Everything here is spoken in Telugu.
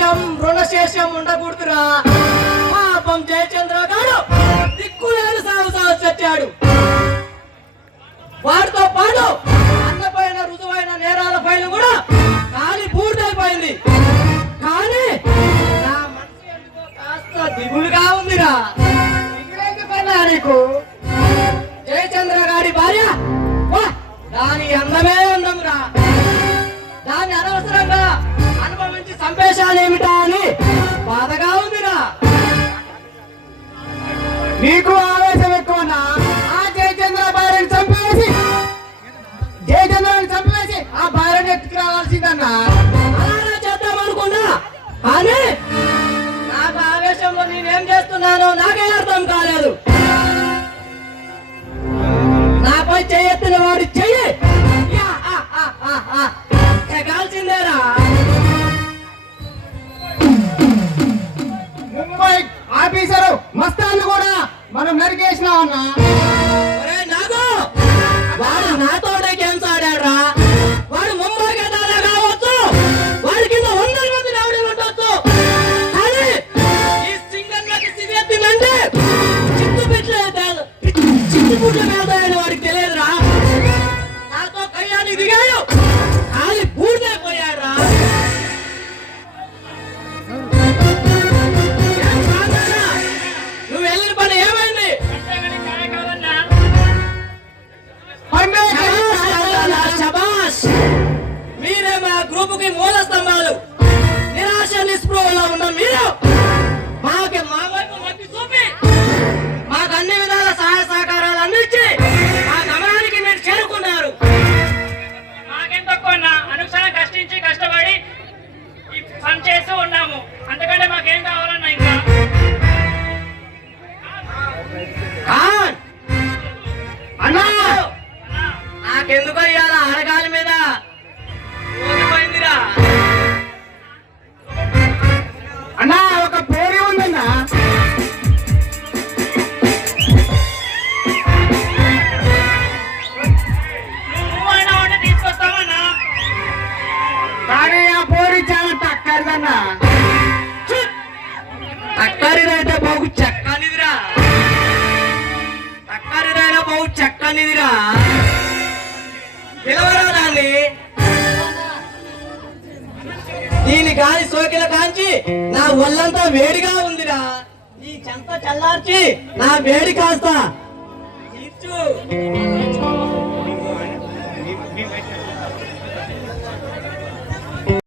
రుణశేషం ఉండకూడదురా. పాపం జయచంద్ర గారు దిక్కులేని సాగు చచ్చాడు. వాటితో పాటు అన్నపైన రుజువైన నేరాల ఫైల్ కూడా ఖాళీ పూర్తయిపోయింది. కానీ నా మనసు ఎందుకో కాస్త దిగులుగా ఉందిరా. నీకు జయచంద్ర గారి భార్య దాని అందమే అందమురా. దాన్ని అనవసరంగా అనుభవించి చంపేశానేమిటా అని బాధగా ఉందిరా. నీకు ఆవేశం ఎక్కువనా? ఆ జయచంద్ర భార్యని చంపేసి ఆ భార్యని ఎత్తుకురావాల్సిందన్నా. అలానే చేద్దాం అనుకున్నా, కానీ నాకు ఆవేశంలో నేనేం చేస్తున్నానో నాకే అర్థం కాలేదు. నాపై చేయెత్తిన వాడి చెయ్యి కాల్సిందేరా. ముంబై ఆఫీసరు మస్తాన్ని కూడా మనం నరికేసినామన్నా. నాకు వాడు నాతో గేమ్స్ ఆడారా. వాడు ముంబైకి దాదా కావచ్చు, వాడి కింద 100 మంది రౌడీలు ఉండొచ్చు. కానీ ఈ సింగన్లకి సిగెత్తిందంటే చిత్తుపుట్ల వేదాయని వాడికి తెలియదురా. నాతో కయ్యాన్ని దిగాడు, ఖాళీ పూర్తయిపోయాడురా. నువ్వు వెళ్ళిన పని ఏమైంది? శబాష్, మీరే మా గ్రూపుకి మూల స్తంభాలు. నిరాశ నిస్పృహలో ఉన్న మీరు మా వైపు మొక్కి చూపి మాకు అన్ని విధాల సహాయ సహకారాలు అందించి మా గమనానికి మీరు చేరుకున్నారు. మాకెంత అనుక్షణం కష్టపడి ఈ పని చేస్తూ ఉన్నాము. అంతకంటే మాకేం కావాలన్నా ఇంకా అన్నా నాకెందుకో ఇవాళ అరగాలి మీద పోయిందిరా. అన్నా ఒక పేరు ఉందన్నా. నువ్వైనా ఉంటే తీసుకొస్తామన్నా. కానీ ఆ పోరి చాలా తక్కరిదన్నా. తక్కరిదైతే బాగు చెక్కనిదిరా. తక్కరిదైనా బాగు చెక్కనిదిరా. పిలవరా దాన్ని. దీని గాలి సోకిల కాంచి నా ఒళ్ళంతా వేడిగా ఉందిరా. నీ చెంత చల్లార్చి నా వేడి కాస్త తీర్చు.